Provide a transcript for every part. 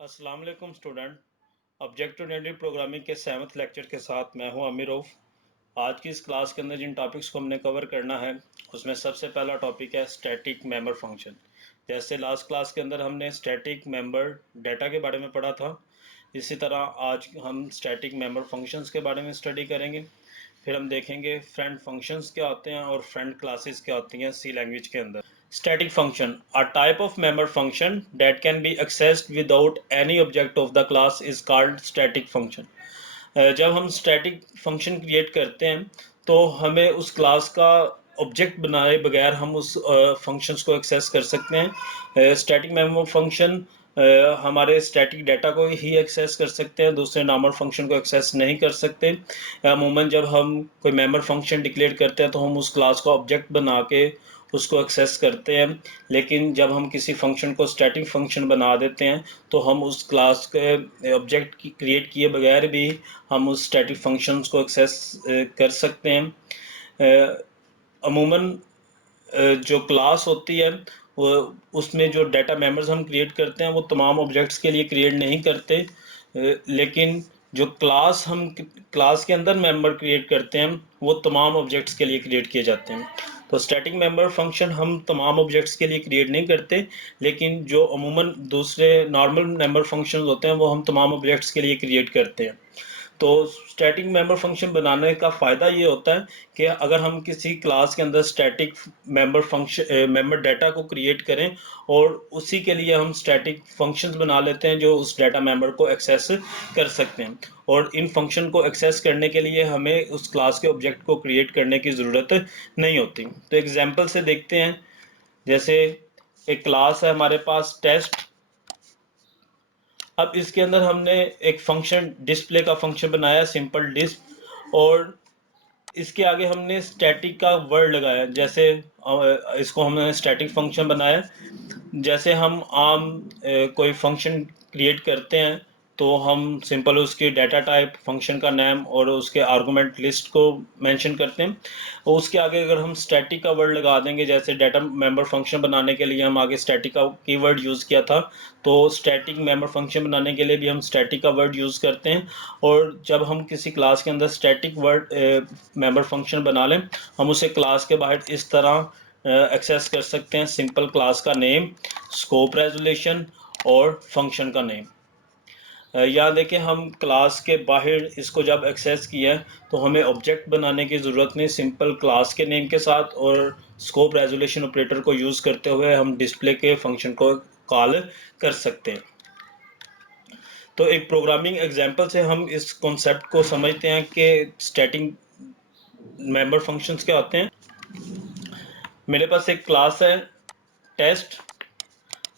अस्सलाम वालेकुम student. Object oriented programming के 7th लेक्चर के साथ मैं हूं अमीर रऊफ। आज की इस क्लास के अंदर जिन टॉपिक्स को हमने कवर करना है उसमें सबसे पहला टॉपिक है स्टैटिक मेंबर फंक्शन। जैसे लास्ट क्लास के अंदर हमने स्टैटिक मेंबर डाटा के बारे में पढ़ा था, इसी तरह आज हम स्टैटिक मेंबर फंक्शंस के बारे में स्टडी करेंगे। फिर हम देखेंगे फ्रेंड फंक्शंस क्या होते हैं और फ्रेंड क्लासेस क्या होती हैं सी लैंग्वेज के अंदर। Static function, a type of member function that can be accessed without any object of the class is called static function. जब हम static function create करते हैं तो हमें उस class का ऑब्जेक्ट बनाए बगैर हम उस फंक्शंस को एक्सेस कर सकते हैं। स्टैटिक मेंबर फंक्शन हमारे स्टैटिक डाटा को ही एक्सेस कर सकते हैं, दूसरे नॉर्मल फंक्शन को एक्सेस नहीं कर सकते। अमूमन जब हम कोई मेंबर फंक्शन डिक्लेयर करते हैं तो हम उस क्लास को ऑब्जेक्ट बना के उसको एक्सेस करते हैं, लेकिन जब हम किसी फंक्शन को स्टैटिक फंक्शन बना देते हैं तो हम उस क्लास के ऑब्जेक्ट की क्रिएट किए बगैर भी हम उस स्टैटिक फंक्शंस को एक्सेस कर सकते हैं। अमूमन जो क्लास होती है वो उसमें जो डाटा मेंबर्स हम क्रिएट करते हैं वो तमाम ऑब्जेक्ट्स के लिए क्रिएट नहीं करते, लेकिन जो क्लास के अंदर मेंबर क्रिएट करते हैं वो तमाम ऑब्जेक्ट्स के लिए क्रिएट किए जाते हैं। तो स्टैटिक मेंबर फंक्शन हम तमाम ऑब्जेक्ट्स के लिए क्रिएट नहीं करते, लेकिन जो अमूमन दूसरे नॉर्मल मेंबर फंक्शन होते हैं वो हम तमाम ऑब्जेक्ट्स के लिए क्रिएट करते हैं। तो स्टैटिक मेंबर फंक्शन बनाने का फ़ायदा ये होता है कि अगर हम किसी क्लास के अंदर स्टैटिक मेंबर डाटा को क्रिएट करें और उसी के लिए हम स्टैटिक फंक्शंस बना लेते हैं जो उस डाटा मेंबर को एक्सेस कर सकते हैं, और इन फंक्शन को एक्सेस करने के लिए हमें उस क्लास के ऑब्जेक्ट को क्रिएट करने की ज़रूरत नहीं होती। तो एग्जांपल से देखते हैं। जैसे एक क्लास है हमारे पास टेस्ट। अब इसके अंदर हमने एक फंक्शन डिस्प्ले का फंक्शन बनाया, सिंपल डिस्प, और इसके आगे हमने स्टैटिक का वर्ड लगाया। जैसे इसको हमने स्टैटिक फंक्शन बनाया। जैसे हम आम कोई फंक्शन क्रिएट करते हैं तो हम सिंपल उसकी डाटा टाइप, फंक्शन का नाम और उसके आर्गुमेंट लिस्ट को मेंशन करते हैं, और उसके आगे अगर हम स्टैटिक का वर्ड लगा देंगे, जैसे डाटा मेंबर फंक्शन बनाने के लिए हम आगे स्टैटिक का कीवर्ड यूज़ किया था, तो स्टैटिक मेंबर फंक्शन बनाने के लिए भी हम स्टैटिक का वर्ड यूज़ करते हैं। और जब हम किसी क्लास के अंदर स्टैटिक वर्ड मेंबर फंक्शन बना लें, हम उसे क्लास के बाहर इस तरह एक्सेस कर सकते हैं। सिंपल क्लास का नेम, स्कोप रेजोल्यूशन और फंक्शन का नेम। यहाँ देखें, हम क्लास के बाहर इसको जब एक्सेस किया है तो हमें ऑब्जेक्ट बनाने की ज़रूरत नहीं। सिंपल क्लास के नेम के साथ और स्कोप रेजोल्यूशन ऑपरेटर को यूज़ करते हुए हम डिस्प्ले के फंक्शन को कॉल कर सकते हैं। तो एक प्रोग्रामिंग एग्जांपल से हम इस कॉन्सेप्ट को समझते हैं कि स्टैटिक मेंबर फंक्शंस क्या होते हैं। मेरे पास एक क्लास है टेस्ट।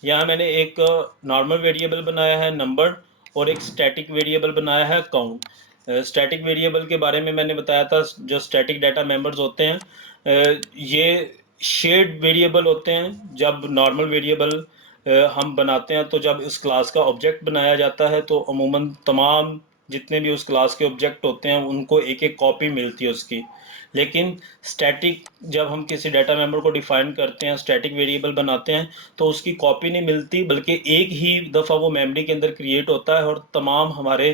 यहाँ मैंने एक नॉर्मल वेरिएबल बनाया है नंबर, और एक स्टैटिक वेरिएबल बनाया है काउंट। स्टैटिक वेरिएबल के बारे में मैंने बताया था, जो स्टैटिक डाटा मेंबर्स होते हैं ये शेयर्ड वेरिएबल होते हैं। जब नॉर्मल वेरिएबल हम बनाते हैं तो जब इस क्लास का ऑब्जेक्ट बनाया जाता है तो अमूमन तमाम जितने भी उस क्लास के ऑब्जेक्ट होते हैं उनको एक एक कॉपी मिलती है उसकी। लेकिन स्टैटिक, जब हम किसी डाटा मेंबर को डिफाइन करते हैं, स्टैटिक वेरिएबल बनाते हैं, तो उसकी कॉपी नहीं मिलती, बल्कि एक ही दफ़ा वो मेमोरी के अंदर क्रिएट होता है और तमाम हमारे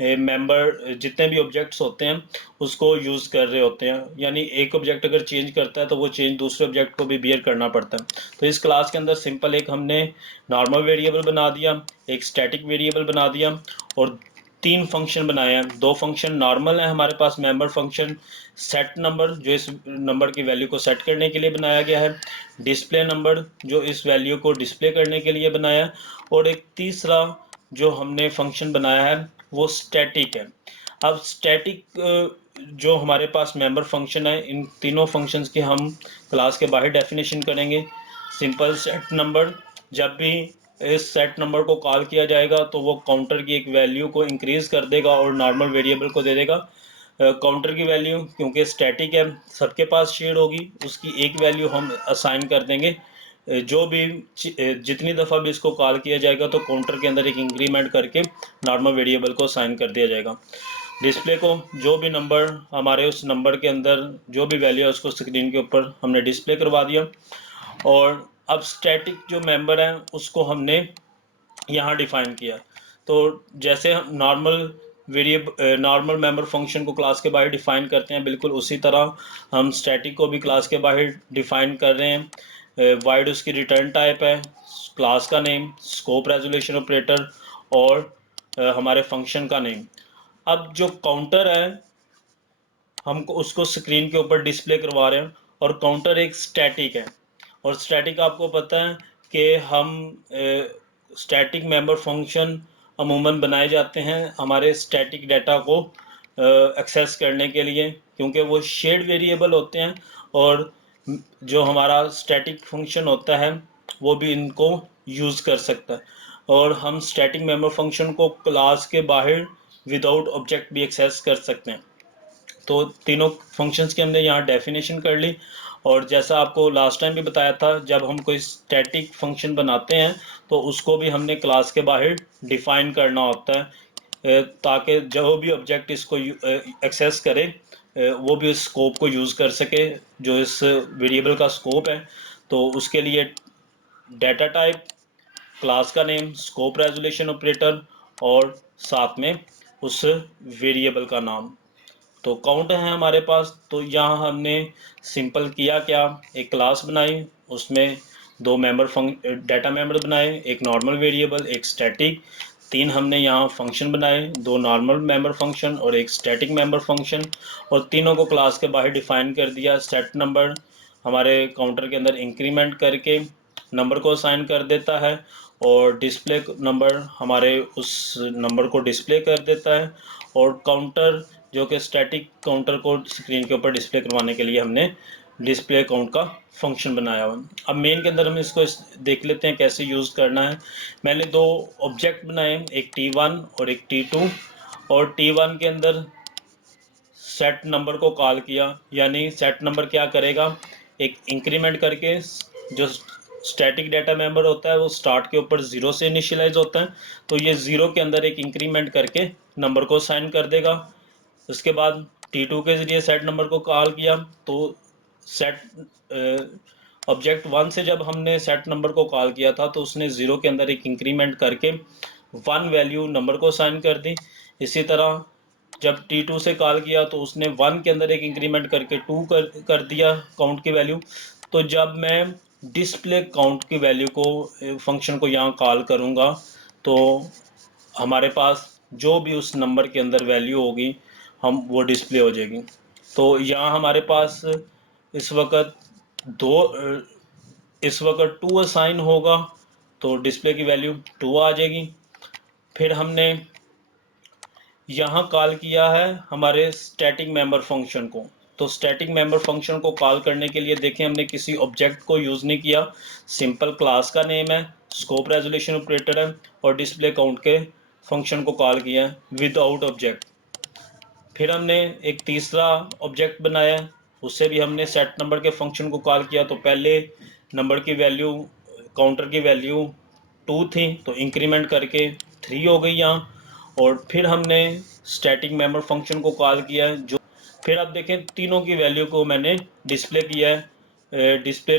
मेंबर जितने भी ऑब्जेक्ट्स होते हैं उसको यूज़ कर रहे होते हैं। यानी एक ऑब्जेक्ट अगर चेंज करता है तो वो चेंज दूसरे ऑब्जेक्ट को भी बियर करना पड़ता है। तो इस क्लास के अंदर सिंपल एक हमने नॉर्मल वेरिएबल बना दिया, एक स्टैटिक वेरिएबल बना दिया, और 3 फंक्शन बनाए हैं। 2 फंक्शन नॉर्मल है हमारे पास, मेंबर फंक्शन सेट नंबर जो इस नंबर की वैल्यू को सेट करने के लिए बनाया गया है, डिस्प्ले नंबर जो इस वैल्यू को डिस्प्ले करने के लिए बनाया, और एक तीसरा जो हमने फंक्शन बनाया है वो स्टैटिक है। अब स्टैटिक जो हमारे पास मेंबर फंक्शन है, इन तीनों फंक्शंस की हम क्लास के बाहर डेफिनेशन करेंगे। सिंपल सेट नंबर, जब भी इस सेट नंबर को कॉल किया जाएगा तो वो काउंटर की एक वैल्यू को इंक्रीज कर देगा और नॉर्मल वेरिएबल को दे देगा। काउंटर की वैल्यू क्योंकि स्टैटिक है, सबके पास शेयर होगी, उसकी एक वैल्यू हम असाइन कर देंगे। जो भी जितनी दफ़ा भी इसको कॉल किया जाएगा तो काउंटर के अंदर एक इंक्रीमेंट करके नॉर्मल वेरिएबल को असाइन कर दिया जाएगा। डिस्प्ले को जो भी नंबर हमारे उस नंबर के अंदर जो भी वैल्यू है उसको स्क्रीन के ऊपर हमने डिस्प्ले करवा दिया। और अब स्टैटिक जो मेंबर है उसको हमने यहाँ डिफाइन किया। तो जैसे हम नॉर्मल मेंबर फंक्शन को क्लास के बाहर डिफाइन करते हैं, बिल्कुल उसी तरह हम स्टैटिक को भी क्लास के बाहर डिफाइन कर रहे हैं। वाइड उसकी रिटर्न टाइप है, क्लास का नेम, स्कोप रेजोल्यूशन ऑपरेटर और हमारे फंक्शन का नेम। अब जो काउंटर है हमको उसको स्क्रीन के ऊपर डिस्प्ले करवा रहे हैं, और काउंटर एक स्टैटिक है। और स्टैटिक आपको पता है कि हम स्टैटिक मेंबर फंक्शन अमूमन बनाए जाते हैं हमारे स्टैटिक डाटा को एक्सेस करने के लिए, क्योंकि वो शेयर्ड वेरिएबल होते हैं, और जो हमारा स्टैटिक फंक्शन होता है वो भी इनको यूज़ कर सकता है। और हम स्टैटिक मेंबर फंक्शन को क्लास के बाहर विदाउट ऑब्जेक्ट भी एक्सेस कर सकते हैं। तो तीनों फंक्शंस की हमने यहाँ डेफिनेशन कर ली। और जैसा आपको लास्ट टाइम भी बताया था, जब हम कोई स्टैटिक फंक्शन बनाते हैं तो उसको भी हमने क्लास के बाहर डिफाइन करना होता है, ताकि जो भी ऑब्जेक्ट इसको एक्सेस करे वो भी इस स्कोप को यूज़ कर सके, जो इस वेरिएबल का स्कोप है। तो उसके लिए डाटा टाइप, क्लास का नेम, स्कोप रेजोल्यूशन ऑपरेटर और साथ में उस वेरिएबल का नाम। तो काउंट है हमारे पास। तो यहाँ हमने सिंपल किया क्या, एक क्लास बनाई, उसमें दो डाटा मेंबर बनाए, एक नॉर्मल वेरिएबल, एक स्टैटिक। तीन हमने यहाँ फंक्शन बनाए, दो नॉर्मल मेंबर फंक्शन और एक स्टैटिक मेंबर फंक्शन, और तीनों को क्लास के बाहर डिफाइन कर दिया। सेट नंबर हमारे काउंटर के अंदर इंक्रीमेंट करके नंबर को असाइन कर देता है, और डिस्प्ले नंबर हमारे उस नंबर को डिस्प्ले कर देता है। और काउंटर जो कि स्टैटिक काउंटर को स्क्रीन के ऊपर डिस्प्ले करवाने के लिए हमने डिस्प्ले काउंट का फंक्शन बनाया हुआ। अब मेन के अंदर हम इसको देख लेते हैं कैसे यूज़ करना है। मैंने दो ऑब्जेक्ट बनाए, एक T1 और एक T2। और T1 के अंदर सेट नंबर को कॉल किया, यानी सेट नंबर क्या करेगा, एक इंक्रीमेंट करके, जो स्टैटिक डाटा मेंबर होता है वो स्टार्ट के ऊपर 0 से इनिशियलाइज होता है, तो ये 0 के अंदर एक इंक्रीमेंट करके नंबर को साइन कर देगा। उसके बाद T2 के ज़रिए सेट नंबर को कॉल किया, तो सेट ऑब्जेक्ट 1 से जब हमने सेट नंबर को कॉल किया था तो उसने 0 के अंदर एक इंक्रीमेंट करके 1 वैल्यू नंबर को साइन कर दी। इसी तरह जब T2 से कॉल किया तो उसने 1 के अंदर एक इंक्रीमेंट करके 2 कर दिया काउंट की वैल्यू। तो जब मैं डिस्प्ले काउंट की वैल्यू को फंक्शन को यहाँ कॉल करूँगा, तो हमारे पास जो भी उस नंबर के अंदर वैल्यू होगी हम वो डिस्प्ले हो जाएगी। तो यहाँ हमारे पास इस वक्त दो इस वक्त 2 असाइन होगा, तो डिस्प्ले की वैल्यू 2 आ जाएगी। फिर हमने यहाँ कॉल किया है हमारे स्टैटिक मेंबर फंक्शन को। तो स्टैटिक मेंबर फंक्शन को कॉल करने के लिए देखें हमने किसी ऑब्जेक्ट को यूज़ नहीं किया, सिंपल क्लास का नेम है, स्कोप रेजोल्यूशन ऑपरेटर है, और डिस्प्ले काउंट के फंक्शन को कॉल किया है विदाउट ऑब्जेक्ट। फिर हमने एक तीसरा ऑब्जेक्ट बनाया, उससे भी हमने सेट नंबर के फंक्शन को कॉल किया। तो पहले नंबर की वैल्यू, काउंटर की वैल्यू 2 थी, तो इंक्रीमेंट करके 3 हो गई यहाँ। और फिर हमने स्टैटिक मेंबर फंक्शन को कॉल किया है, जो फिर आप देखें तीनों की वैल्यू को मैंने डिस्प्ले किया है, डिस्प्ले,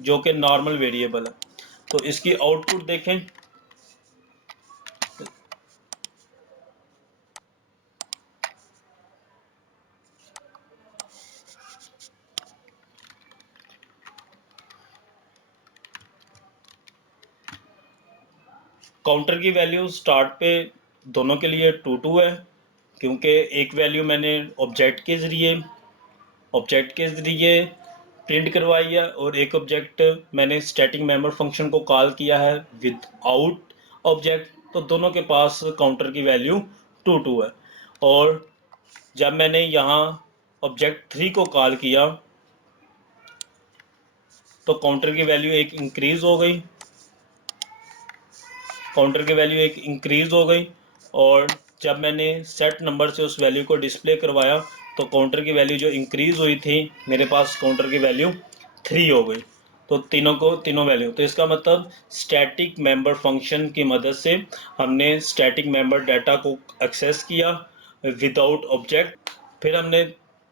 जो कि नॉर्मल वेरिएबल है। तो इसकी आउटपुट देखें, काउंटर की वैल्यू स्टार्ट पे दोनों के लिए 2 है, क्योंकि एक वैल्यू मैंने ऑब्जेक्ट के ज़रिए प्रिंट करवाई है, और एक ऑब्जेक्ट मैंने स्टैटिक मेंबर फंक्शन को कॉल किया है विदाउट ऑब्जेक्ट। तो दोनों के पास काउंटर की वैल्यू 2 है। और जब मैंने यहाँ ऑब्जेक्ट 3 को कॉल किया तो काउंटर की वैल्यू एक इंक्रीज हो गई। और जब मैंने सेट नंबर से उस वैल्यू को डिस्प्ले करवाया तो काउंटर की वैल्यू जो इंक्रीज हुई थी, मेरे पास काउंटर की वैल्यू 3 हो गई। तो तीनों वैल्यू, तो इसका मतलब स्टैटिक मेंबर फंक्शन की मदद से हमने स्टैटिक मेंबर डाटा को एक्सेस किया विदाउट ऑब्जेक्ट। फिर हमने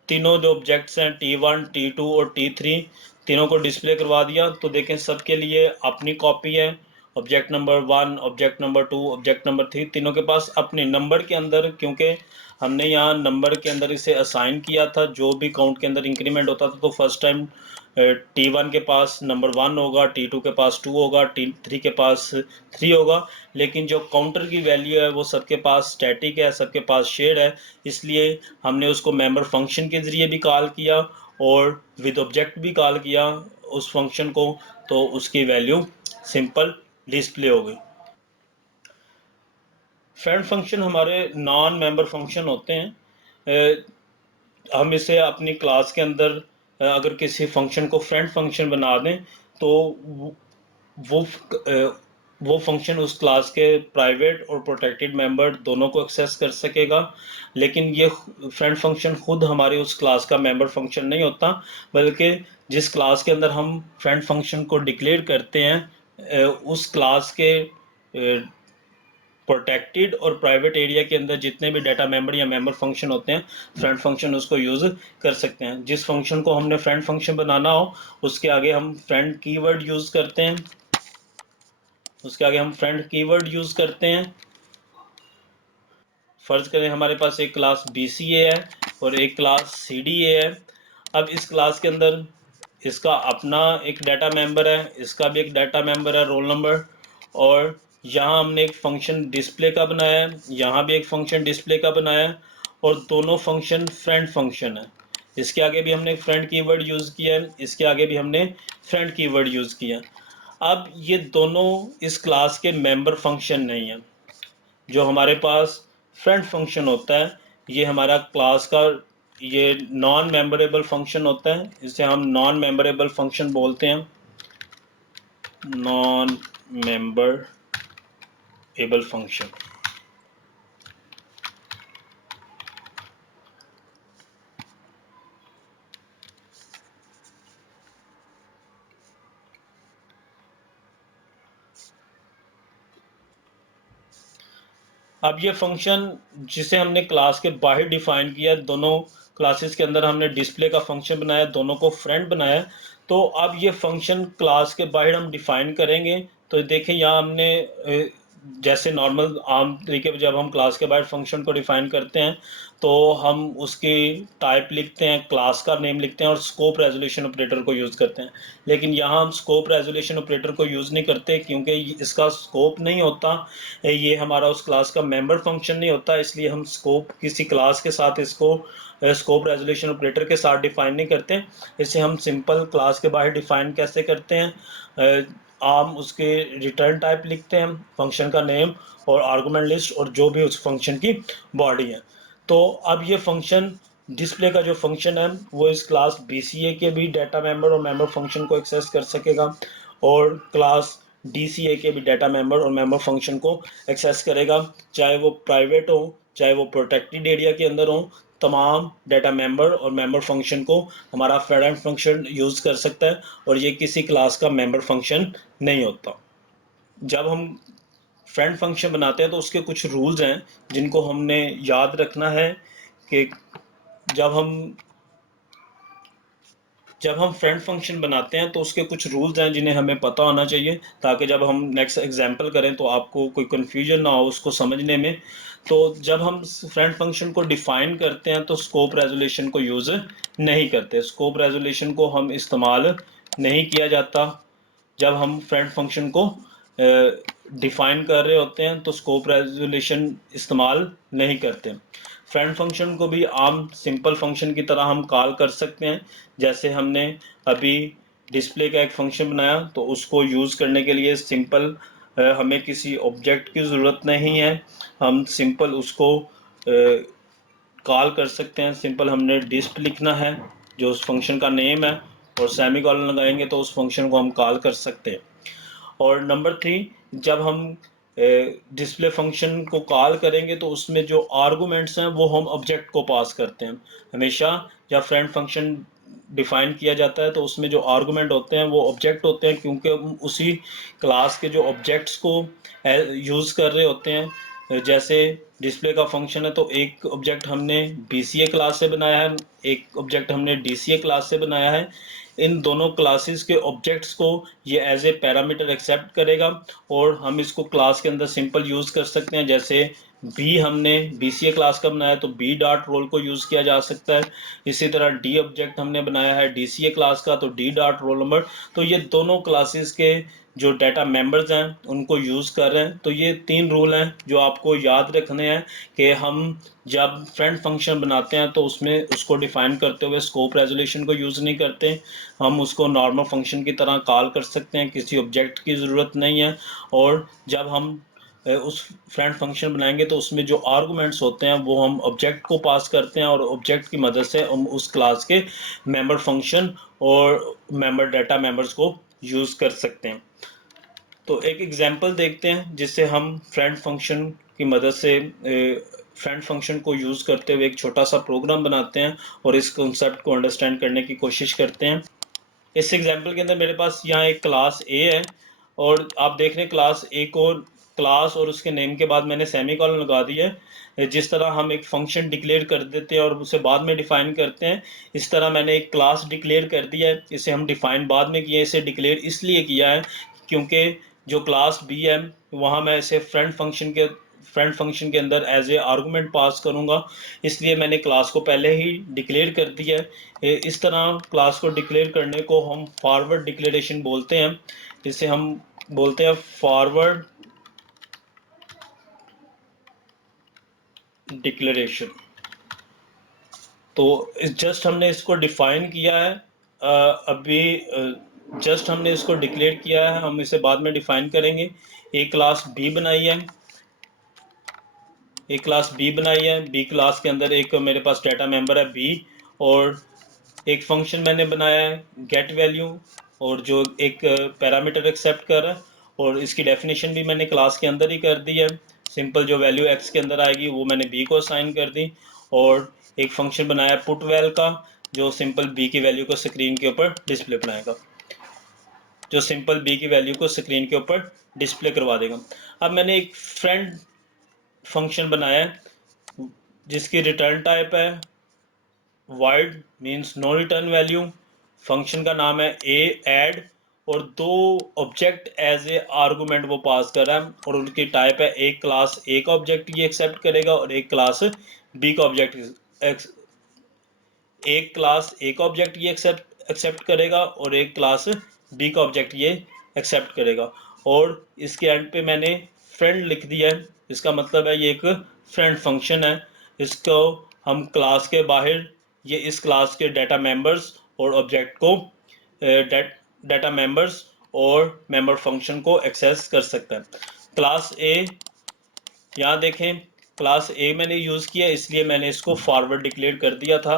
तीनों जो ऑब्जेक्ट्स हैं T1, T2 और T3, तीनों को डिस्प्ले करवा दिया। तो देखें सबके लिए अपनी कॉपी है, object number 1, object number 2, object number 3, तीनों के पास अपने नंबर के अंदर, क्योंकि हमने यहाँ नंबर के अंदर इसे असाइन किया था, जो भी काउंट के अंदर इंक्रीमेंट होता था तो फर्स्ट टाइम T1 के पास नंबर 1 होगा, T2 के पास 2 होगा, T3 के पास 3 होगा। लेकिन जो काउंटर की वैल्यू है वो सबके पास स्टैटिक है, सबके पास शेड है, इसलिए हमने उसको मेंबर फंक्शन के ज़रिए भी कॉल किया और विद ऑब्जेक्ट भी कॉल किया उस फंक्शन को, तो उसकी वैल्यू सिंपल डिस्प्ले हो गई। फ्रेंड फंक्शन हमारे नॉन मेंबर फंक्शन होते हैं। हम इसे अपनी क्लास के अंदर अगर किसी फंक्शन को फ्रेंड फंक्शन बना दें तो वो वो फंक्शन उस क्लास के प्राइवेट और प्रोटेक्टेड मेंबर दोनों को एक्सेस कर सकेगा। लेकिन ये फ्रेंड फंक्शन खुद हमारी उस क्लास का मेंबर फंक्शन नहीं होता, बल्कि जिस क्लास के अंदर हम फ्रेंड फंक्शन को डिक्लेयर करते हैं उस क्लास के प्रोटेक्टेड और प्राइवेट एरिया के अंदर जितने भी डाटा मेंबर या मेंबर फंक्शन होते हैं, फ्रेंड फंक्शन उसको यूज़ कर सकते हैं। जिस फंक्शन को हमने फ्रेंड फंक्शन बनाना हो उसके आगे हम फ्रेंड कीवर्ड यूज़ करते हैं, यूज़ करते हैं। फर्ज करें हमारे पास एक क्लास BCA है और एक क्लास CDA है। अब इस क्लास के अंदर इसका अपना एक डाटा मेंबर है, इसका भी एक डाटा मेंबर है, रोल नंबर, और यहाँ हमने एक फंक्शन डिस्प्ले का बनाया है, यहाँ भी एक फंक्शन डिस्प्ले का बनाया है, और दोनों फंक्शन फ्रेंड फंक्शन है। इसके आगे भी हमने फ्रेंड कीवर्ड यूज़ किया है, इसके आगे भी हमने फ्रेंड कीवर्ड यूज़ किया। अब ये दोनों इस क्लास के मेंबर फंक्शन नहीं है। जो हमारे पास फ्रेंड फंक्शन होता है ये हमारा क्लास का ये नॉन मेंबरेबल फंक्शन होता है, इसे हम नॉन मेंबरेबल फंक्शन बोलते हैं, नॉन मेंबरेबल फंक्शन। अब ये फंक्शन जिसे हमने क्लास के बाहर डिफाइन किया, दोनों क्लासेस के अंदर हमने डिस्प्ले का फंक्शन बनाया, दोनों को फ्रेंड बनाया, तो अब ये फंक्शन क्लास के बाहर हम डिफाइन करेंगे। तो देखें यहाँ हमने जैसे नॉर्मल आम तरीके पर जब हम क्लास के बाहर फंक्शन को डिफाइन करते हैं तो हम उसकी टाइप लिखते हैं, क्लास का नेम लिखते हैं और स्कोप रेजोल्यूशन ऑपरेटर को यूज़ करते हैं। लेकिन यहाँ हम स्कोप रेजोल्यूशन ऑपरेटर को यूज़ नहीं करते क्योंकि इसका स्कोप नहीं होता, ये हमारा उस क्लास का मेंबर फंक्शन नहीं होता, इसलिए हम स्कोप किसी क्लास के साथ इसको स्कोप रेजोल्यूशन ऑपरेटर के साथ डिफाइन नहीं करते। इसे हम सिंपल क्लास के बाहर डिफाइन कैसे करते हैं, हम उसके रिटर्न टाइप लिखते हैं, फंक्शन का नेम और आर्गुमेंट लिस्ट और जो भी उस फंक्शन की बॉडी है। तो अब ये फंक्शन डिस्प्ले का जो फंक्शन है वो इस क्लास BCA के भी डाटा मेंबर और मेंबर फंक्शन को एक्सेस कर सकेगा और क्लास DCA के भी डाटा मेंबर और मेंबर फंक्शन को एक्सेस करेगा, चाहे वो प्राइवेट हो चाहे वो प्रोटेक्टेड एरिया के अंदर हो। तमाम डाटा मेंबर और मेंबर फंक्शन को हमारा फ्रेंड फंक्शन यूज़ कर सकता है और ये किसी क्लास का मेंबर फंक्शन नहीं होता। जब हम फ्रेंड फंक्शन बनाते हैं तो उसके कुछ रूल्स हैं जिनको हमने याद रखना है कि जब हम फ्रेंड फंक्शन बनाते हैं तो उसके कुछ रूल्स हैं जिन्हें हमें पता होना चाहिए, ताकि जब हम नेक्स्ट एग्जांपल करें तो आपको कोई कन्फ्यूजन ना हो उसको समझने में। तो जब हम फ्रेंड फंक्शन को डिफाइन करते हैं तो स्कोप रेजोल्यूशन को यूज़ नहीं करते, स्कोप रेजोल्यूशन को हम इस्तेमाल नहीं किया जाता। जब हम फ्रेंड फंक्शन को डिफाइन कर रहे होते हैं तो स्कोप रेजोल्यूशन इस्तेमाल नहीं करते। फ्रेंड फंक्शन को भी आम सिंपल फंक्शन की तरह हम कॉल कर सकते हैं, जैसे हमने अभी डिस्प्ले का एक फंक्शन बनाया तो उसको यूज़ करने के लिए सिंपल हमें किसी ऑब्जेक्ट की ज़रूरत नहीं है, हम सिंपल उसको कॉल कर सकते हैं। सिंपल हमने डिस्प लिखना है जो उस फंक्शन का नेम है और सेमी कॉलन लगाएंगे तो उस फंक्शन को हम कॉल कर सकते हैं। और नंबर 3, जब हम डिस्प्ले फंक्शन को कॉल करेंगे तो उसमें जो आर्गुमेंट्स हैं वो हम ऑब्जेक्ट को पास करते हैं। हमेशा जब फ्रेंड फंक्शन डिफाइन किया जाता है तो उसमें जो आर्गुमेंट होते हैं वो ऑब्जेक्ट होते हैं, क्योंकि हम उसी क्लास के जो ऑब्जेक्ट्स को यूज़ कर रहे होते हैं। जैसे डिस्प्ले का फंक्शन है, तो एक ऑब्जेक्ट हमने BCA क्लास से बनाया है, एक ऑब्जेक्ट हमने DCA क्लास से बनाया है। इन दोनों क्लासेस के ऑब्जेक्ट्स को ये एज ए पैरामीटर एक्सेप्ट करेगा और हम इसको क्लास के अंदर सिंपल यूज़ कर सकते हैं। जैसे बी हमने BCA क्लास का बनाया तो बी डॉट रोल को यूज़ किया जा सकता है। इसी तरह डी ऑब्जेक्ट हमने बनाया है DCA क्लास का तो डी डॉट रोल नंबर। तो ये दोनों क्लासेस के जो डाटा मेंबर्स हैं उनको यूज़ कर रहे हैं। तो ये 3 रूल हैं जो आपको याद रखने हैं कि हम जब फ्रेंड फंक्शन बनाते हैं तो उसमें उसको डिफाइन करते हुए स्कोप रेजोल्यूशन को यूज़ नहीं करते, हम उसको नॉर्मल फंक्शन की तरह कॉल कर सकते हैं, किसी ऑब्जेक्ट की ज़रूरत नहीं है। और जब हम उस फ्रेंड फंक्शन बनाएंगे तो उसमें जो आर्गुमेंट्स होते हैं वो हम ऑब्जेक्ट को पास करते हैं और ऑब्जेक्ट की मदद से हम उस क्लास के मेंबर फंक्शन और मेंबर डाटा मेंबर्स को यूज़ कर सकते हैं। तो एक एग्जांपल देखते हैं जिससे हम फ्रेंड फंक्शन की मदद से फ्रेंड फंक्शन को यूज़ करते हुए एक छोटा सा प्रोग्राम बनाते हैं और इस कॉन्सेप्ट को अंडरस्टैंड करने की कोशिश करते हैं। इस एग्जांपल के अंदर मेरे पास यहाँ एक क्लास ए है और आप देख रहे हैं क्लास ए को क्लास और उसके नेम के बाद मैंने सेमीकोलन लगा दिया है। जिस तरह हम एक फंक्शन डिक्लेयर कर देते हैं और उसे बाद में डिफाइन करते हैं, इस तरह मैंने एक क्लास डिक्लेयर कर दिया है। इसे हम डिफाइन बाद में किए, इसे डिक्लेयर इसलिए किया है क्योंकि जो क्लास बी है वहाँ मैं इसे फ्रेंड फंक्शन के अंदर एज ए आर्गूमेंट पास करूँगा, इसलिए मैंने क्लास को पहले ही डिक्लेयर कर दिया है। इस तरह क्लास को डिक्लेयर करने को हम फॉरवर्ड डिक्लेरेशन बोलते हैं, जिसे हम बोलते हैं फॉरवर्ड डिक्लेरेशन। तो जस्ट हमने इसको डिफाइन किया है, अभी जस्ट हमने इसको डिक्लेयर किया है, हम इसे बाद में डिफाइन करेंगे। एक क्लास बी बनाई है, एक क्लास बी बनाई है, बी क्लास के अंदर एक मेरे पास डाटा मेंबर है बी और एक फंक्शन मैंने बनाया है गेट वैल्यू और जो एक पैरामीटर एक्सेप्ट कर रहा है और इसकी डेफिनेशन भी मैंने क्लास के अंदर ही कर दी है। सिंपल जो वैल्यू एक्स के अंदर आएगी वो मैंने बी को असाइन कर दी और एक फंक्शन बनाया पुट वैल का जो सिंपल बी की वैल्यू को स्क्रीन के ऊपर डिस्प्ले बनाएगा, जो सिंपल बी की वैल्यू को स्क्रीन के ऊपर डिस्प्ले करवा देगा। अब मैंने एक फ्रेंड फंक्शन बनाया है जिसकी रिटर्न टाइप है void means no return value. Function का नाम है ए एड और 2 ऑब्जेक्ट एज ए आर्गूमेंट वो पास कर रहा है और उनकी टाइप है एक क्लास ए का ऑब्जेक्ट ये एक्सेप्ट करेगा और एक क्लास बी का ऑब्जेक्ट, एक क्लास ए का ऑब्जेक्ट ये एक्सेप्ट करेगा और एक क्लास बी का ऑब्जेक्ट ये एक्सेप्ट करेगा। और इसके एंड पे मैंने फ्रेंड लिख दिया है, इसका मतलब है ये एक फ्रेंड फंक्शन है। इसको हम क्लास के बाहर ये इस क्लास के डाटा मेंबर्स और ऑब्जेक्ट को डाटा मेंबर्स और मेंबर फंक्शन को एक्सेस कर सकता है। क्लास ए यहाँ देखें, क्लास ए मैंने यूज़ किया इसलिए मैंने इसको फॉरवर्ड डिक्लेयर कर दिया था।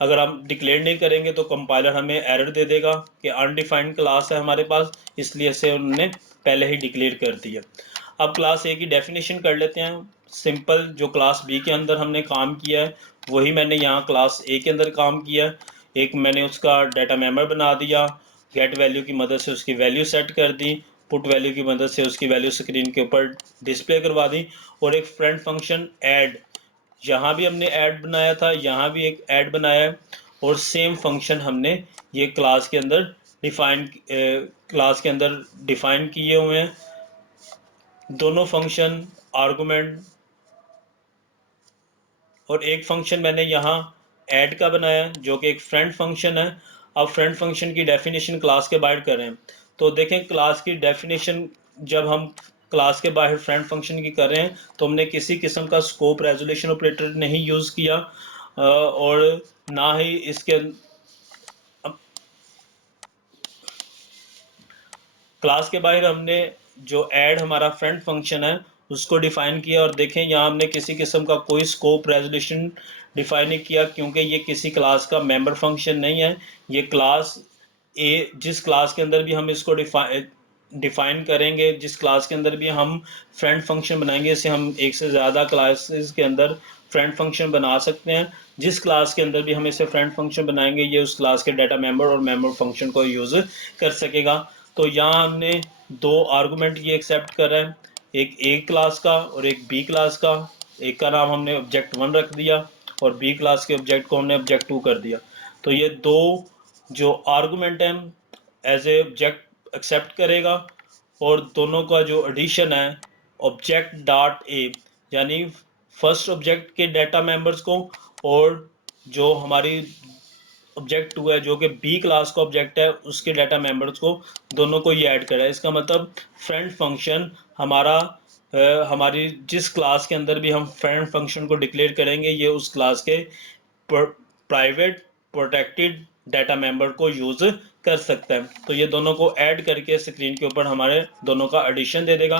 अगर हम डिक्लेयर नहीं करेंगे तो कंपाइलर हमें एरर दे देगा कि अनडिफाइंड क्लास है हमारे पास, इसलिए इसे उन्होंने पहले ही डिक्लेयर कर दिया। अब क्लास ए की डेफिनेशन कर लेते हैं। सिंपल जो क्लास बी के अंदर हमने काम किया है वही मैंने यहाँ क्लास ए के अंदर काम किया है। एक मैंने उसका डाटा मेंबर बना दिया, गेट वैल्यू की मदद से उसकी वैल्यू सेट कर दी, पुट वैल्यू की मदद से उसकी वैल्यू स्क्रीन के ऊपर डिस्प्ले करवा दी और एक फ्रेंड फंक्शन ऐड, यहाँ भी हमने ऐड बनाया था, यहाँ भी एक ऐड बनाया है और सेम फंक्शन हमने ये क्लास के अंदर डिफाइन किए हुए हैं। दोनों फंक्शन आर्गुमेंट और एक फंक्शन मैंने यहाँ ऐड का बनाया जो कि एक फ्रेंड फंक्शन है। अब फ्रेंड फंक्शन की डेफिनेशन क्लास के बाहर करें तो देखें क्लास की डेफिनेशन जब हम क्लास के बाहर फ्रेंड फंक्शन की कर रहे हैं तो हमने किसी किस्म का स्कोप रेजोल्यूशन ऑपरेटर नहीं यूज़ किया और ना ही इसके क्लास के बाहर हमने जो ऐड हमारा फ्रेंड फंक्शन है उसको डिफाइन किया और देखें यहाँ हमने किसी किस्म का कोई स्कोप रेजोल्यूशन डिफाइन नहीं किया क्योंकि ये किसी क्लास का मेंबर फंक्शन नहीं है। ये क्लास ए जिस क्लास के अंदर भी हम इसको डिफाइन करेंगे, जिस क्लास के अंदर भी हम फ्रेंड फंक्शन बनाएंगे, इसे हम एक से ज़्यादा क्लासेस के अंदर फ्रेंड फंक्शन बना सकते हैं। जिस क्लास के अंदर भी हम इसे फ्रेंड फंक्शन बनाएंगे ये उस क्लास के डाटा मेंबर और मेंबर फंक्शन को यूज़ कर सकेगा। तो यहाँ हमने 2 आर्गूमेंट ये एक्सेप्ट कर रहा है, एक ए क्लास का और एक बी क्लास का। एक का नाम हमने ऑब्जेक्ट 1 रख दिया और बी क्लास के ऑब्जेक्ट को हमने ऑब्जेक्ट 2 कर दिया। तो ये दो जो आर्गुमेंट हैं एज ए ऑब्जेक्ट एक्सेप्ट करेगा और दोनों का जो एडिशन है ऑब्जेक्ट डॉट ए, यानी फर्स्ट ऑब्जेक्ट के डाटा मेंबर्स को और जो हमारी ऑब्जेक्ट 2 है जो कि बी क्लास का ऑब्जेक्ट है उसके डाटा मेंबर्स को, दोनों को ये ऐड करा है। इसका मतलब फ्रेंड फंक्शन हमारा हमारी जिस क्लास के अंदर भी हम फ्रेंड फंक्शन को डिक्लेयर करेंगे ये उस क्लास के प्राइवेट प्रोटेक्टेड डाटा मेंबर को यूज कर सकता है। तो ये दोनों को ऐड करके स्क्रीन के ऊपर हमारे दोनों का एडिशन दे देगा।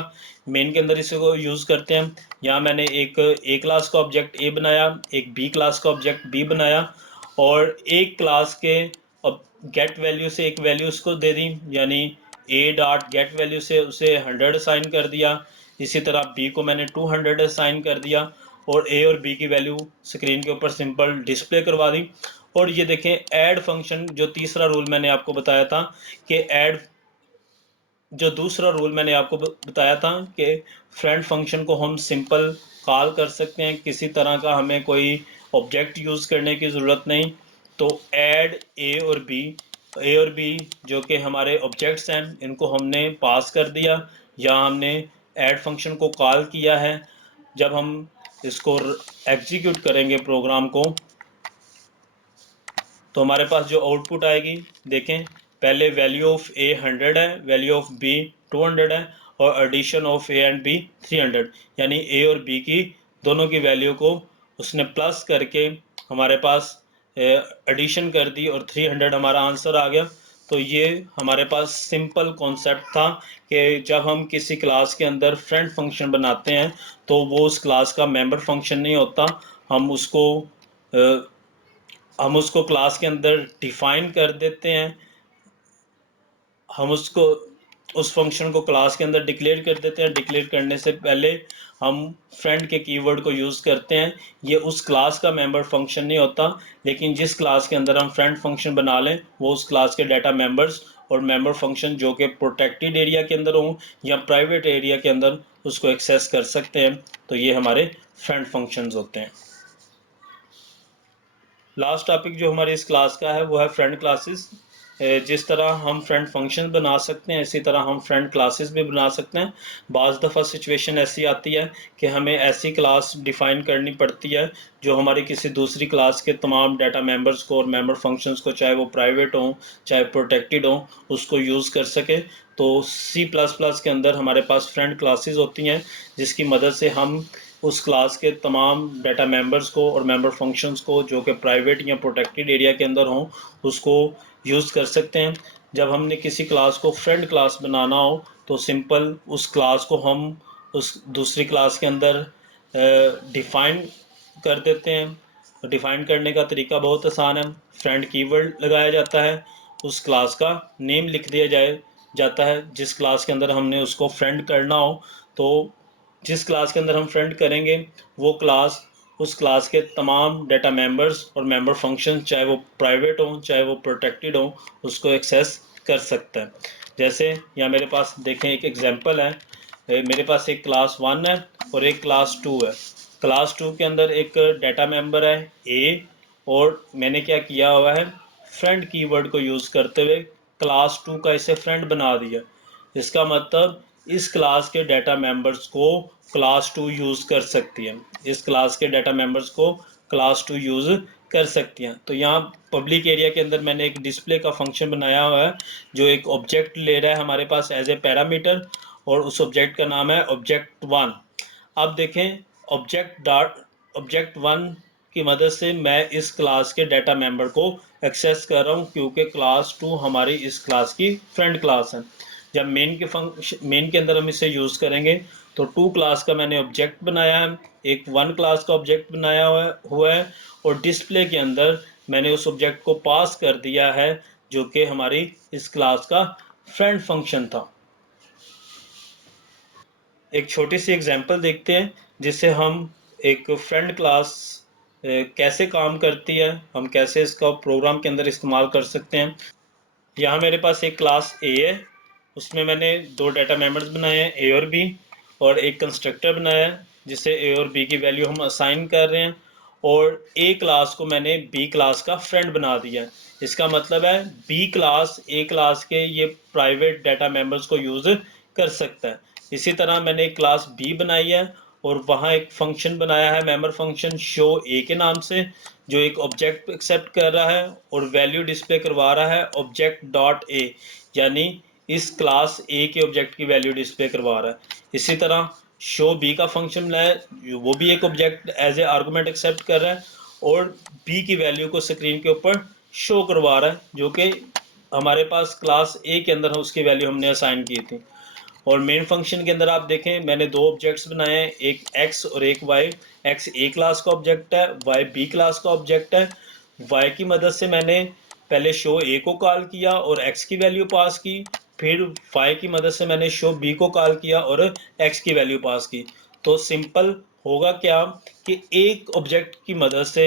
मेन के अंदर इसी को यूज करते हैं। यहाँ मैंने एक ए क्लास का ऑब्जेक्ट ए बनाया, एक बी क्लास का ऑब्जेक्ट बी बनाया और एक क्लास के गेट वैल्यू से एक वैल्यू उसको दे दी, यानी ए डॉट गेट वैल्यू से उसे 100 असाइन कर दिया। इसी तरह बी को मैंने 200 असाइन कर दिया और ए और बी की वैल्यू स्क्रीन के ऊपर सिंपल डिस्प्ले करवा दी। और ये देखें ऐड फंक्शन, जो तीसरा रूल मैंने आपको बताया था कि ऐड, जो दूसरा रूल मैंने आपको बताया था कि फ्रेंड फंक्शन को हम सिंपल कॉल कर सकते हैं, किसी तरह का हमें कोई ऑब्जेक्ट यूज़ करने की ज़रूरत नहीं। तो ऐड ए और बी जो कि हमारे ऑब्जेक्ट्स हैं इनको हमने पास कर दिया या हमने ऐड फंक्शन को कॉल किया है। जब हम इसको एग्जीक्यूट करेंगे प्रोग्राम को तो हमारे पास जो आउटपुट आएगी देखें, पहले वैल्यू ऑफ ए 100 है, वैल्यू ऑफ बी 200 है और addition of A and B 300, यानी ए और बी की दोनों की वैल्यू को उसने प्लस करके हमारे पास एडिशन कर दी और 300 हमारा आंसर आ गया। तो ये हमारे पास सिंपल कॉन्सेप्ट था कि जब हम किसी क्लास के अंदर फ्रेंड फंक्शन बनाते हैं तो वो उस क्लास का मेंबर फंक्शन नहीं होता, हम उसको हम उसको क्लास के अंदर डिफाइन कर देते हैं, हम उसको उस फंक्शन को क्लास के अंदर डिक्लेयर कर देते हैं। डिक्लेयर करने से पहले हम फ्रेंड के कीवर्ड को यूज़ करते हैं। ये उस क्लास का मेंबर फंक्शन नहीं होता, लेकिन जिस क्लास के अंदर हम फ्रेंड फंक्शन बना लें वो उस क्लास के डाटा मेंबर्स और मेंबर फंक्शन जो कि प्रोटेक्टेड एरिया के अंदर हों या प्राइवेट एरिया के अंदर उसको एक्सेस कर सकते हैं। तो ये हमारे फ्रेंड फंक्शंस होते हैं। लास्ट टॉपिक जो हमारी इस क्लास का है वो है फ्रेंड क्लासेस। जिस तरह हम फ्रेंड फंक्शन बना सकते हैं इसी तरह हम फ्रेंड क्लासेस भी बना सकते हैं। बाज़ दफ़ा सिचुएशन ऐसी आती है कि हमें ऐसी क्लास डिफ़ाइन करनी पड़ती है जो हमारी किसी दूसरी क्लास के तमाम डाटा मेंबर्स को और मेंबर फंक्शंस को, चाहे वो प्राइवेट हों चाहे प्रोटेक्टेड हों, उसको यूज़ कर सके। तो C++ के अंदर हमारे पास फ्रेंड क्लासेस होती हैं जिसकी मदद से हम उस क्लास के तमाम डाटा मेंबर्स को और मेंबर फंक्शंस को जो कि प्राइवेट या प्रोटेक्टेड एरिया के अंदर हों उसको यूज़ कर सकते हैं। जब हमने किसी क्लास को फ्रेंड क्लास बनाना हो तो सिंपल उस क्लास को हम उस दूसरी क्लास के अंदर डिफ़ाइन कर देते हैं। डिफ़ाइन करने का तरीका बहुत आसान है। फ्रेंड कीवर्ड लगाया जाता है, उस क्लास का नेम लिख दिया जाता है जिस क्लास के अंदर हमने उसको फ्रेंड करना हो। तो जिस क्लास के अंदर हम फ्रेंड करेंगे वो क्लास उस क्लास के तमाम डाटा मेंबर्स और मेंबर फंक्शन, चाहे वो प्राइवेट हों चाहे वो प्रोटेक्टेड हों, उसको एक्सेस कर सकता है। जैसे यहाँ मेरे पास देखें एक एग्जांपल है, मेरे पास एक क्लास 1 है और एक क्लास 2 है। क्लास 2 के अंदर एक डाटा मेंबर है ए और मैंने क्या किया हुआ है, फ्रेंड कीवर्ड को यूज़ करते हुए क्लास 2 का इसे फ्रेंड बना दिया। इसका मतलब इस क्लास के डाटा मेंबर्स को क्लास 2 यूज़ कर सकती है, इस क्लास के डाटा मेंबर्स को क्लास 2 यूज़ कर सकती हैं। तो यहाँ पब्लिक एरिया के अंदर मैंने एक डिस्प्ले का फंक्शन बनाया हुआ है जो एक ऑब्जेक्ट ले रहा है हमारे पास एज ए पैरामीटर और उस ऑब्जेक्ट का नाम है ऑब्जेक्ट 1। अब देखें ऑब्जेक्ट 1 की मदद से मैं इस क्लास के डाटा मेंबर को एक्सेस कर रहा हूँ क्योंकि क्लास 2 हमारी इस क्लास की फ्रेंड क्लास है। जब मेन के अंदर हम इसे यूज़ करेंगे तो 2 क्लास का मैंने ऑब्जेक्ट बनाया है, एक 1 क्लास का ऑब्जेक्ट बनाया हुआ है और डिस्प्ले के अंदर मैंने उस ऑब्जेक्ट को पास कर दिया है जो कि हमारी इस क्लास का फ्रेंड फंक्शन था। एक छोटी सी एग्जांपल देखते हैं जिससे हम एक फ्रेंड क्लास कैसे काम करती है, हम कैसे इसका प्रोग्राम के अंदर इस्तेमाल कर सकते हैं। यहाँ मेरे पास एक क्लास ए है, उसमें मैंने 2 डाटा मेंबर्स बनाए हैं ए और बी और एक कंस्ट्रक्टर बनाया है। जिसे ए और बी की वैल्यू हम असाइन कर रहे हैं, और ए क्लास को मैंने बी क्लास का फ्रेंड बना दिया है। इसका मतलब है बी क्लास ए क्लास के ये प्राइवेट डाटा मेंबर्स को यूज़ कर सकता है। इसी तरह मैंने एक क्लास बी बनाई है और वहाँ एक फंक्शन बनाया है, मेंबर फंक्शन शो ए के नाम से, जो एक ऑब्जेक्ट एक्सेप्ट कर रहा है और वैल्यू डिस्प्ले करवा रहा है ऑब्जेक्ट डॉट ए, यानी इस क्लास ए के ऑब्जेक्ट की वैल्यू डिस्प्ले करवा रहा है। इसी तरह शो बी का फंक्शन बनाया है, वो भी एक object as a argument accept कर रहा है और बी की वैल्यू को स्क्रीन के ऊपर शो करवा रहा है, जो कि हमारे पास क्लास ए के अंदर उसकी वैल्यू हमने असाइन की थी। और मेन फंक्शन के अंदर आप देखें मैंने दो ऑब्जेक्ट्स बनाए हैं, एक x और एक y। x ए क्लास का ऑब्जेक्ट है, y बी क्लास का ऑब्जेक्ट है। y की मदद से मैंने पहले शो ए को कॉल किया और x की वैल्यू पास की, फिर y की मदद से मैंने शो b को कॉल किया और x की वैल्यू पास की। तो सिंपल होगा क्या कि एक ऑब्जेक्ट की मदद से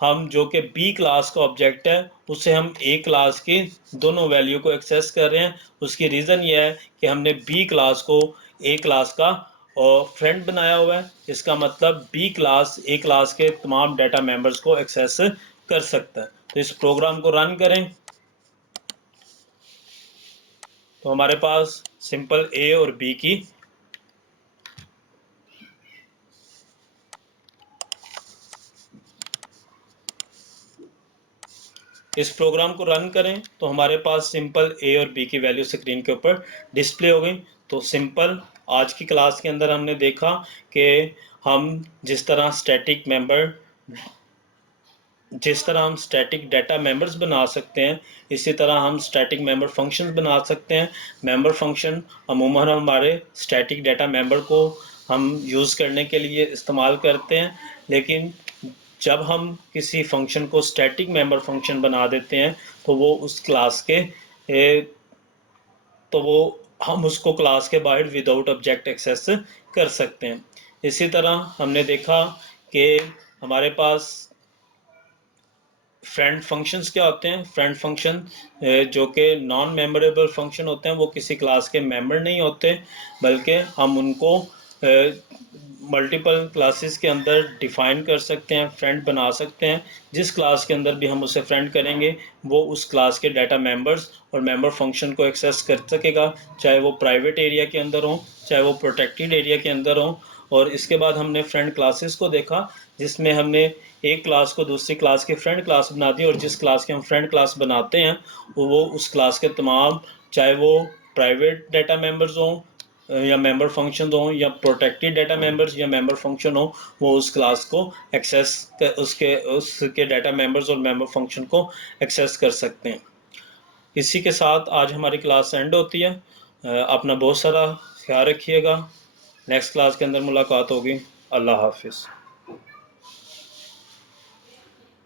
हम, जो कि बी क्लास का ऑब्जेक्ट है, उससे हम ए क्लास की दोनों वैल्यू को एक्सेस कर रहे हैं। उसकी रीज़न ये है कि हमने बी क्लास को ए क्लास का फ्रेंड बनाया हुआ है। इसका मतलब बी क्लास ए क्लास के तमाम डाटा मेंबर्स को एक्सेस कर सकता है। तो इस प्रोग्राम को रन करें तो हमारे पास सिंपल ए और बी की इस प्रोग्राम को रन करें तो हमारे पास सिंपल ए और बी की वैल्यू स्क्रीन के ऊपर डिस्प्ले हो गई। तो सिंपल आज की क्लास के अंदर हमने देखा कि हम जिस तरह हम स्टैटिक डाटा मेंबर्स बना सकते हैं, इसी तरह हम स्टैटिक मेंबर फंक्शंस बना सकते हैं। मेंबर फंक्शन अमूमन हमारे स्टैटिक डाटा मेंबर को हम यूज़ करने के लिए इस्तेमाल करते हैं, लेकिन जब हम किसी फंक्शन को स्टैटिक मेंबर फंक्शन बना देते हैं तो वो उस क्लास के तो वो हम उसको क्लास के बाहर विदाउट ऑब्जेक्ट एक्सेस कर सकते हैं। इसी तरह हमने देखा कि हमारे पास फ्रेंड फंक्शंस क्या होते हैं। फ्रेंड फंक्शन जो कि नॉन मेमोरेबल फंक्शन होते हैं, वो किसी क्लास के मेंबर नहीं होते, बल्कि हम उनको मल्टीपल क्लासेस के अंदर डिफाइन कर सकते हैं, फ्रेंड बना सकते हैं। जिस क्लास के अंदर भी हम उसे फ्रेंड करेंगे वो उस क्लास के डाटा मेंबर्स और मेंबर फंक्शन को एक्सेस कर सकेगा, चाहे वो प्राइवेट एरिया के अंदर हो, चाहे वो प्रोटेक्टेड एरिया के अंदर हो। और इसके बाद हमने फ्रेंड क्लासेस को देखा, जिसमें हमने एक क्लास को दूसरी क्लास की फ्रेंड क्लास बना दी, और जिस क्लास की हम फ्रेंड क्लास बनाते हैं वो उस क्लास के तमाम, चाहे वो प्राइवेट डाटा मेंबर्स हों या मेंबर फंक्शन हों या प्रोटेक्टेड डाटा मेंबर्स या मेंबर फंक्शन हो, वो उस क्लास को उसके डाटा मेंबर्स और मेंबर फंक्शन को एक्सेस कर सकते हैं। इसी के साथ आज हमारी क्लास एंड होती है। अपना बहुत सारा ख्याल रखिएगा। नेक्स्ट क्लास के अंदर मुलाकात होगी। अल्लाह हाफिज़।